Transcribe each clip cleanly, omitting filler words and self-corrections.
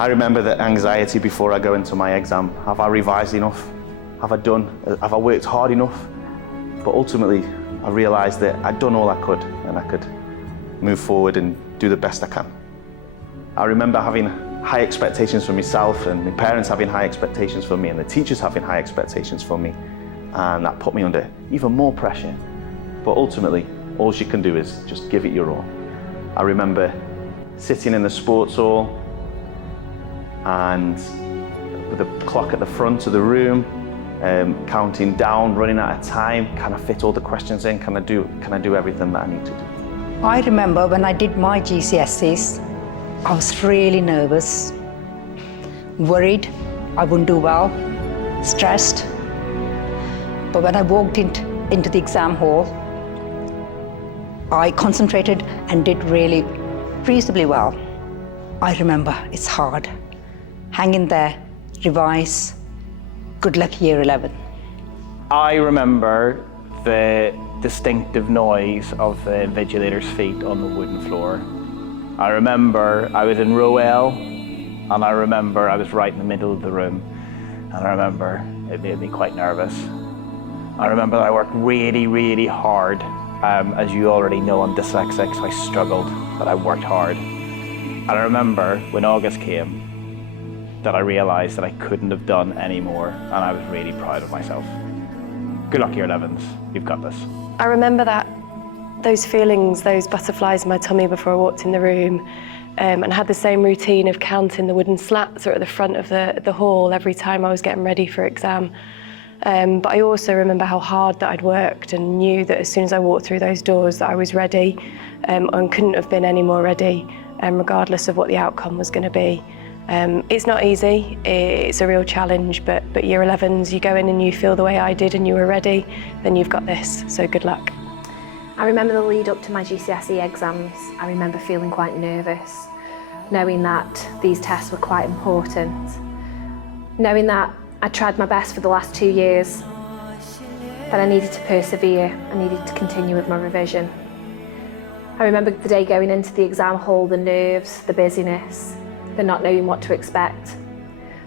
I remember the anxiety before I go into my exam. Have I revised enough? Have I worked hard enough? But ultimately, I realised that I'd done all I could, and I could move forward and do the best I can. I remember having high expectations for myself, and my parents having high expectations for me, and the teachers having high expectations for me. And that put me under even more pressure. But ultimately, all you can do is just give it your all. I remember sitting in the sports hall and with the clock at the front of the room, counting down, running out of time. Can I fit all the questions in? Can I do everything that I need to do? I remember when I did my GCSEs, I was really nervous, worried I wouldn't do well, stressed. But when I walked into the exam hall, I concentrated and did really reasonably well. I remember it's hard. Hang in there, revise. Good luck, year 11. I remember the distinctive noise of the invigilator's feet on the wooden floor. I remember I was in row L, and I remember I was right in the middle of the room, and I remember it made me quite nervous. I remember that I worked really, really hard. As you already know, I'm dyslexic, so I struggled, but I worked hard. And I remember when August came, that I realised that I couldn't have done any more, and I was really proud of myself. Good luck, Year 11s. You've got this. I remember those feelings, those butterflies in my tummy before I walked in the room, and had the same routine of counting the wooden slats at the front of the hall every time I was getting ready for exam. But I also remember how hard that I'd worked, and knew that as soon as I walked through those doors that I was ready, and couldn't have been any more ready, regardless of what the outcome was going to be. It's not easy, it's a real challenge, but Year 11s, you go in and you feel the way I did and you were ready, then you've got this, so good luck. I remember the lead up to my GCSE exams. I remember feeling quite nervous, knowing that these tests were quite important, knowing that I tried my best for the last 2 years, that I needed to persevere, I needed to continue with my revision. I remember the day going into the exam hall, the nerves, the busyness, the not knowing what to expect,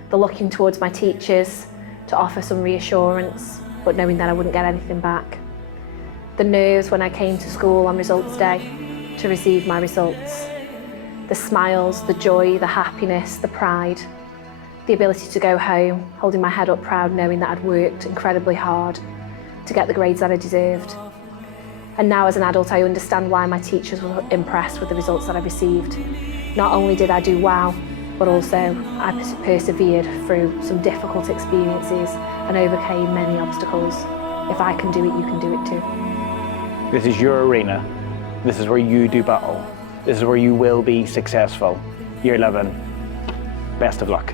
the looking towards my teachers to offer some reassurance, but knowing that I wouldn't get anything back. The nerves when I came to school on results day to receive my results. The smiles, the joy, the happiness, the pride. The ability to go home, holding my head up proud, knowing that I'd worked incredibly hard to get the grades that I deserved. And now as an adult, I understand why my teachers were impressed with the results that I received. Not only did I do well, but also I persevered through some difficult experiences and overcame many obstacles. If I can do it, you can do it too. This is your arena. This is where you do battle. This is where you will be successful. Year 11, best of luck.